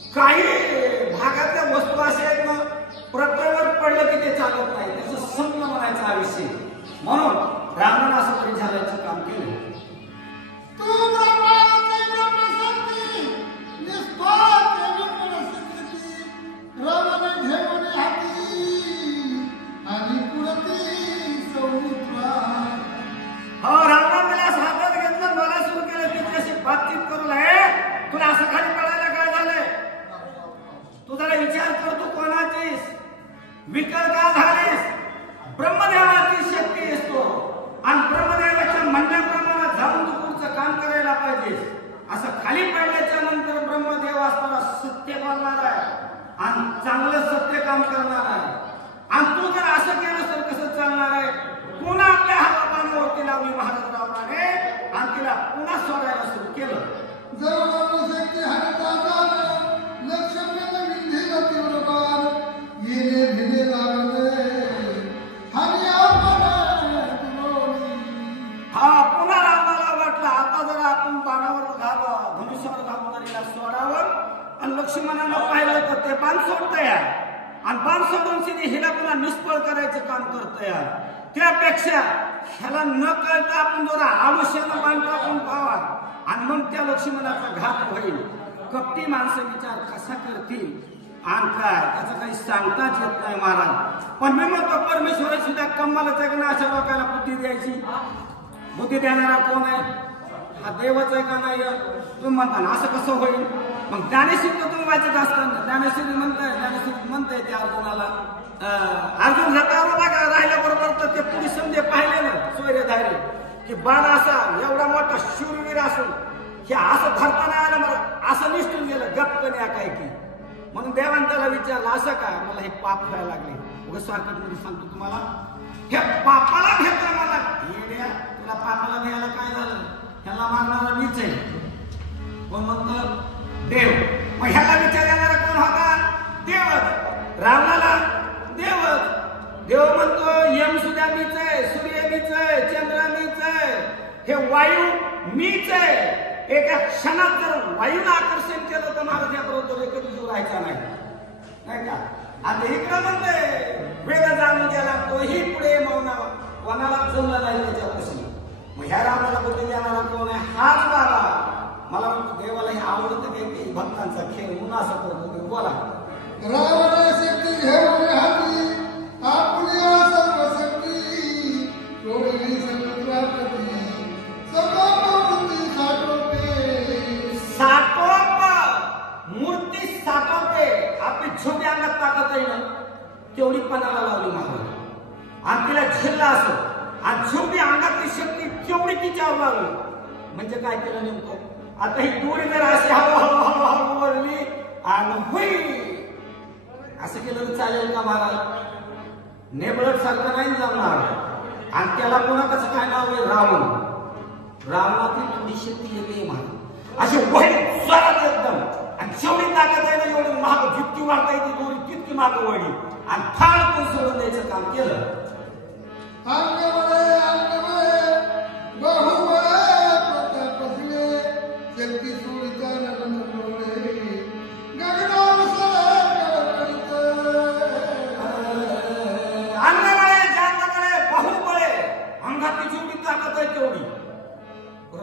काही भागातल्या वस्तू अशा आहेत ना, प्रत्येवर पडलं की ते चालत नाही, त्याचं संग म्हणायचं आयुष्य. म्हणून रामानं असं परिचारायचं काम केलं. विकर का झालेस? ब्रह्मदेवाची शक्ती असतो आणि ब्रह्मदेवाच्या म्हणण्याप्रमाणे जाऊन तू पुढचं काम करायला पाहिजेस. असं खाली पडल्याच्या नंतर ब्रह्मदेव असताना सत्य बोलणार आहे आणि चांगलं सत्य काम करणार आहे. आणि तू जर असं केलं तर कसं चालणार आहे? पुन्हा आपल्या हातापानावरती लावली महाराज रावणाने आणि तिला पुन्हा सोडायला सुरू केलं. लक्ष्मणानं पाहिलं तर ते बाण सोडतंय आणि बाण सोडून सिधी हिला पुन्हा निष्फळ करायचं काम करतोय. त्यापेक्षा ह्याला न कळता आपण जरा आयुष्यानं बाण टाकून पाहावा आणि मग त्या लक्ष्मणाचा घात होईल. कपटी माणसं विचार कसा करतील आणि काय त्याचं काही सांगताच येत नाही महाराज. पण मी म्हणतो परमेश्वर सुद्धा कमालच आहे ना अशा लोकांना बुद्धी द्यायची. बुद्धी देणारा कोण आहे? हा देवच आहे का नाही? तुम्ही म्हणता ना असं कसं होईल? मग ज्ञानेश्वरी तुम्ही वाचत असताना ज्ञानेश्वरी म्हणताय त्या अर्जुनाला, अर्जुन रथावर बघा राहिल्याबरोबर तर ते पुढे समजे पाहिले ना सोयरे धायरे की बाण असा एवढा मोठा शूरवीर असून हे असं धरताना आलं, मला असं निष्ठून गेलं गप्पने काय की. म्हणून देवान त्याला विचारलं असं काय? मला हे पाप व्हायला लागले. उगाच शॉर्टकट मध्ये सांगतो तुम्हाला, हे पापाला भेटलं मला. येड्या तुला पापाला भ्यायला काय झालं? ह्याला मारणारा मीच आहे. कोण म्हणतं? देव. मग ह्याला विचार येणारा कोण होता? देवच. रावणाला देवच. देव म्हणतो यम सुद्धा मीच आहे, सूर्य मीच आहे, चंद्र मीच आहे, हे वायू मीच आहे. एका क्षणात जर वायूला आकर्षण केलं तर महाराज या बरोबर एकच जीव राहायचा नाही का? आता इकडं म्हणतंय वेद जाणून गेला तोही पुढे मौनावा वनाला जमलं नाही त्याच्यापासून. मग ह्या रामाला बुद्धी देणारा कोण आहे? हाच बाबा. मला म्हणतो देवाला हे आवडत नाही भक्तांचा खेळ म्हणून असं करतो. तुम्ही बोला. मूर्ती साठवते. आपली छोटी अंगात ताकद आहे ना तेवढी पणाला लावली महाराज आणि तिला झेलला असं आणि छोटी अंगातली शक्ती तेवढी तिच्यावर लावली. म्हणजे काय केलं नेमकं? आता ही दोरी जर अशी हळूहळू वरली आणि होई असं केलं तर चालेल का महाराज? नेबळट सारखं नाही जमणार. आणि त्याला पुन्हा कसं काय नाव आहे? रावण. रावणाची थोडी शक्ती येते महाराज अशी वळी जोरात एकदम आणि जेवढी ताकद आहे ना एवढी महाग जितकी वाढता येते दोरी तितकी महाग वळली आणि फार पण सोडून द्यायचं काम केलं.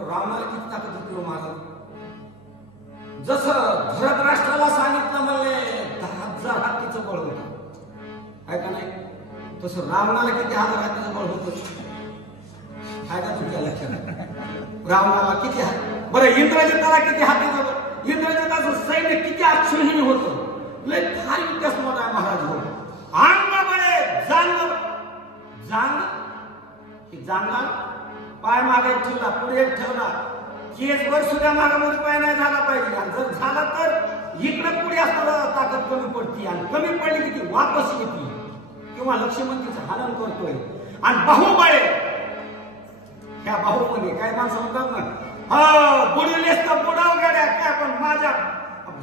रावणाला किती ताकद होती महाराज? जसं धृतराष्ट्राला सांगितलं म्हणले 10,000 हत्तीचं बळ होतं आहे का नाही, तसं रावणाला किती 1000 हत्तीचं बळ होतं आहे का तुमच्या लक्षात? रावणाला किती बरं इंद्रजिताला किती हत्तीचं बळ? इंद्रजिताचं सैन्य किती अक्षरहीन होतं. लय फार इतिहास मोठा आहे महाराज. हो अंगबळे जांगा पाय मागे ठेवला पुढे ठेवला केस वर सुद्धा मागामध्ये पाय नाही झाला पाहिजे. आणि जर झाला तर इकडे पुढे असताना ताकद कमी पडती आणि कमी पडली की ती वापस येते किंवा लक्ष्मण तिचं हनन करतोय. आणि बाहुबळे ह्या बाहुमध्ये काय माणसं म्हणतात ना बुडवलेस तर बुडाव गाड्या काय पण माझ्या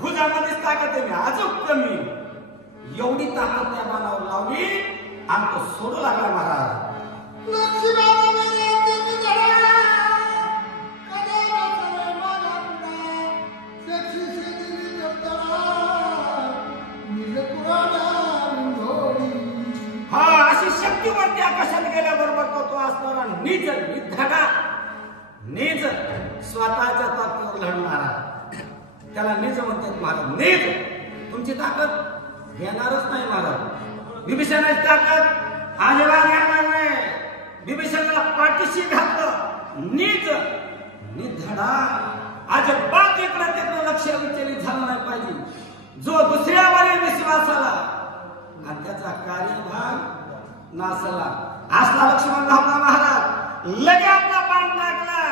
भुजामध्येच ताकद आहे अजून कमी. एवढी ताकद त्या बाणावर लावली आणि तो सोडू लागला महाराज. वरती आकाशात गेल्याबरोबर तो असणारा निज निधडा निज स्वतःच्या ताकदीवर लढणारा त्याला निज म्हणतात महाराज. निज तुमची ताकद घेणारच नाही महाराज. विभीषणाची ताकद अजिबात घेणार नाही. विभीषणाला पाठीशी घातलं निज निधडा. अजिबात इकडे तिकडे लक्ष विचलित झालं नाही पाहिजे. जो दुसऱ्यावरील विश्वासाला आणि त्याचा कार्यभाग नासला असला लक्ष्मण धावला महाराज. लगे आपला बाण टाकला